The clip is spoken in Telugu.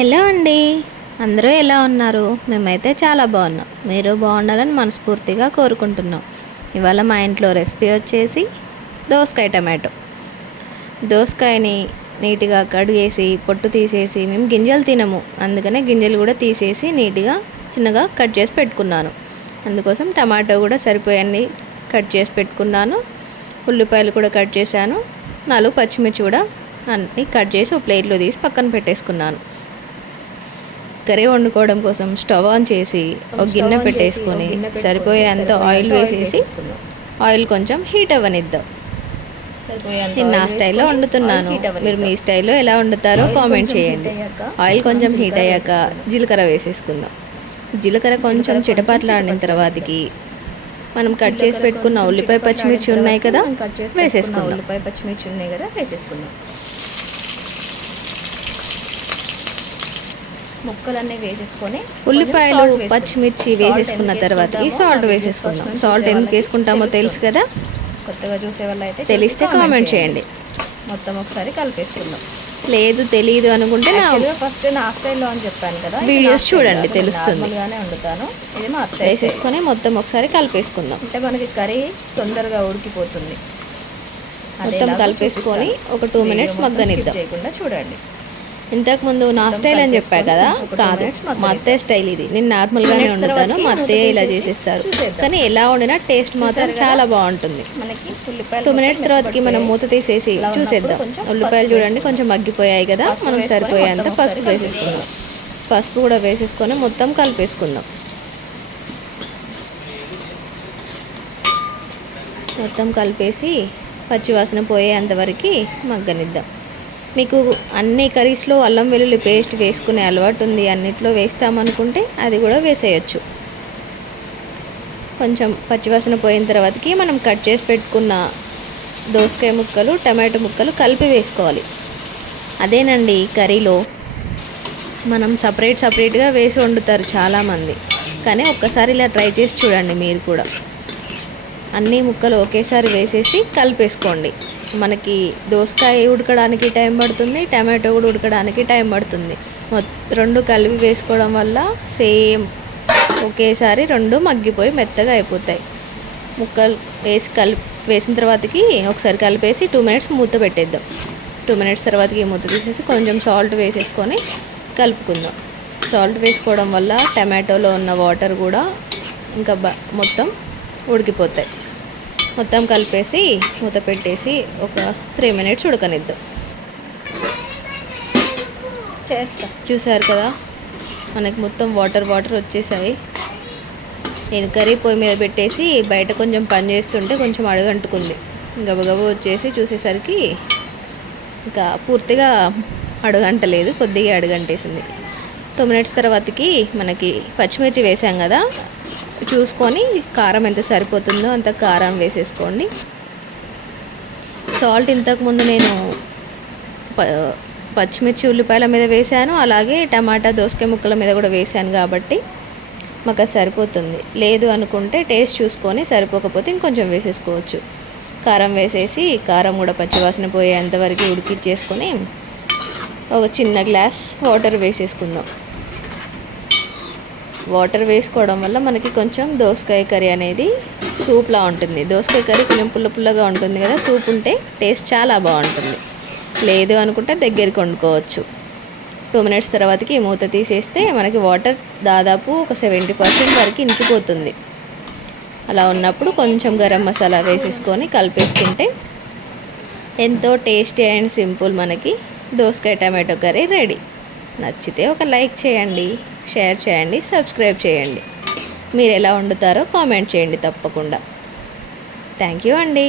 హలో అండి, అందరూ ఎలా ఉన్నారు? మేమైతే చాలా బాగున్నాం. మీరు బాగుండాలని మనస్ఫూర్తిగా కోరుకుంటున్నాం. ఇవాళ మా ఇంట్లో రెసిపీ వచ్చేసి దోసకాయ టమాటో. దోసకాయని నీట్గా కడిగేసి పొట్టు తీసేసి, మేము గింజలు తినము, అందుకనే గింజలు కూడా తీసేసి నీట్గా చిన్నగా కట్ చేసి పెట్టుకున్నాను. అందుకోసం టమాటో కూడా సరిపోయన్ని కట్ చేసి పెట్టుకున్నాను. ఉల్లిపాయలు కూడా కట్ చేశాను. 4 పచ్చిమిర్చి కూడా అన్నీ కట్ చేసి ఒక ప్లేట్లో తీసి పక్కన పెట్టేసుకున్నాను. కర్రీ వండుకోవడం కోసం స్టవ్ ఆన్ చేసి ఒక గిన్నె పెట్టేసుకొని సరిపోయేంత ఆయిల్ వేసేసి ఆయిల్ కొంచెం హీట్ అవ్వనిద్దాం. నేను నా స్టైల్లో వండుతున్నాను, మీరు మీ స్టైల్లో ఎలా వండుతారో కామెంట్ చేయండి. ఆయిల్ కొంచెం హీట్ అయ్యాక జీలకర్ర వేసేసుకుందాం. జీలకర్ర కొంచెం చిటపట్లాడిన తర్వాతకి మనం కట్ చేసి పెట్టుకున్న ఉల్లిపాయ పచ్చిమిర్చి ఉన్నాయి కదా, వేసేసుకుందాం. ముక్కలన్నీ వేసేసుకొని ఉల్లిపాయలు పచ్చిమిర్చి వేసేసుకున్న తర్వాత సాల్ట్ వేసేసుకుందాం. సాల్ట్ ఎందుకు వేసుకుంటామో తెలుసు కదా, కొత్తగా చూసే వాళ్ళు అయితే తెలిస్తే కామెంట్ చేయండి. మొత్తం ఒకసారి కలిపేసుకుందాం. లేదు తెలియదు అనుకుంటే ఫస్ట్ నా స్టైల్లో అని చెప్పాను కదా, వీడియోస్ చూడండి తెలుస్తుంది. వండుతాను. ఇది మా వేసేసుకొని మొత్తం ఒకసారి కలిపేసుకుందాం. అంటే మనకి కర్రీ తొందరగా ఉడికిపోతుంది. మొత్తం కలిపేసుకొని ఒక 2 మినిట్స్ మగ్గనిద్దాం. చేయకుండా చూడండి. ఇంతకుముందు నా స్టైల్ అని చెప్పా కదా, కాదు మా అత్తయ్య స్టైల్ ఇది. నేను నార్మల్గానే వండుతాను, మా అత్తయ్య ఇలా చేసేస్తారు. కానీ ఎలా వండినా టేస్ట్ మాత్రం చాలా బాగుంటుంది. 2 మినిట్స్ తర్వాతకి మనం మూత తీసేసి చూసేద్దాం. ఉల్లిపాయలు చూడండి కొంచెం మగ్గిపోయాయి కదా, మనం సరిపోయేంత పసుపు వేసేసుకుందాం. పసుపు కూడా వేసేసుకొని మొత్తం కలిపేసుకుందాం. మొత్తం కలిపేసి పచ్చివాసన పోయేంతవరకు మగ్గనిద్దాం. మీకు అన్ని కర్రీస్లో అల్లం వెల్లుల్లి పేస్ట్ వేసుకునే అలవాటు ఉంది, అన్నిట్లో వేస్తామనుకుంటే అది కూడా వేసేయచ్చు. కొంచెం పచ్చివాసన పోయిన తర్వాతకి మనం కట్ చేసి పెట్టుకున్న దోసకాయ ముక్కలు టమాటో ముక్కలు కలిపి వేసుకోవాలి. అదేనండి కర్రీలో మనం సపరేట్గా వేసి వండుతారు చాలామంది, కానీ ఒక్కసారి ఇలా ట్రై చేసి చూడండి. మీరు కూడా అన్ని ముక్కలు ఒకేసారి వేసేసి కలిపేసుకోండి. మనకి దోసకాయ ఉడకడానికి టైం పడుతుంది, టమాటో కూడా ఉడకడానికి టైం పడుతుంది. రెండు కలిపి వేసుకోవడం వల్ల సేమ్ ఒకేసారి రెండు మగ్గిపోయి మెత్తగా అయిపోతాయి. ముక్కలు వేసిన తర్వాతకి ఒకసారి కలిపేసి 2 మినిట్స్ మూత పెట్టేద్దాం. 2 మినిట్స్ తర్వాతకి మూత తీసేసి కొంచెం సాల్ట్ వేసేసుకొని కలుపుకుందాం. సాల్ట్ వేసుకోవడం వల్ల టమాటోలో ఉన్న వాటర్ కూడా ఇంకా మొత్తం ఉడికిపోతాయి. మొత్తం కలిపేసి మూత పెట్టేసి ఒక 3 మినిట్స్ ఉడకనిద్దాం. చూసారు కదా, మనకి మొత్తం వాటర్ వచ్చేసాయి. నేను కర్రీ పొయ్యి మీద పెట్టేసి బయట కొంచెం పని చేస్తుంటే కొంచెం అడుగంటుకుంది. గబగబ వచ్చేసి చూసేసరికి ఇంకా పూర్తిగా అడుగంటలేదు, కొద్దిగా అడుగంటేసింది. 2 మినిట్స్ తర్వాతకి మనకి పచ్చిమిర్చి వేసాం కదా, చూసుకొని కారం ఎంత సరిపోతుందో అంత కారం వేసేసుకోండి. సాల్ట్ ఇంతకుముందు నేను పచ్చిమిర్చి ఉల్లిపాయల మీద వేసాను, అలాగే టమాటా దోసకాయ ముక్కల మీద కూడా వేసాను కాబట్టి మాకు అది సరిపోతుంది. లేదు అనుకుంటే టేస్ట్ చూసుకొని సరిపోకపోతే ఇంకొంచెం వేసేసుకోవచ్చు. కారం వేసేసి కారం కూడా పచ్చివాసన పోయేంతవరకు ఉడికిచ్చేసుకొని ఒక చిన్న గ్లాస్ వాటర్ వేసేసుకుందాం. వాటర్ వేసుకోవడం వల్ల మనకి కొంచెం దోసకాయ కర్రీ అనేది సూప్లా ఉంటుంది. దోసకాయ కర్రీ కొంచెం పుల్లగా ఉంటుంది కదా, సూప్ ఉంటే టేస్ట్ చాలా బాగుంటుంది. లేదు అనుకుంటే దగ్గరికి వండుకోవచ్చు. 2 మినిట్స్ తర్వాతకి మూత తీసేస్తే మనకి వాటర్ దాదాపు ఒక 70% వరకు ఇంకిపోతుంది. అలా ఉన్నప్పుడు కొంచెం గరం మసాలా వేసేసుకొని కలిపేసుకుంటే ఎంతో టేస్టీ అండ్ సింపుల్ మనకి దోసకాయ టమాటో కర్రీ రెడీ. నచ్చితే ఒక లైక్ చేయండి, షేర్ చేయండి, సబ్స్క్రైబ్ చేయండి. మీరు ఎలా వండుతారో కామెంట్ చేయండి తప్పకుండా. థ్యాంక్ యూ అండి.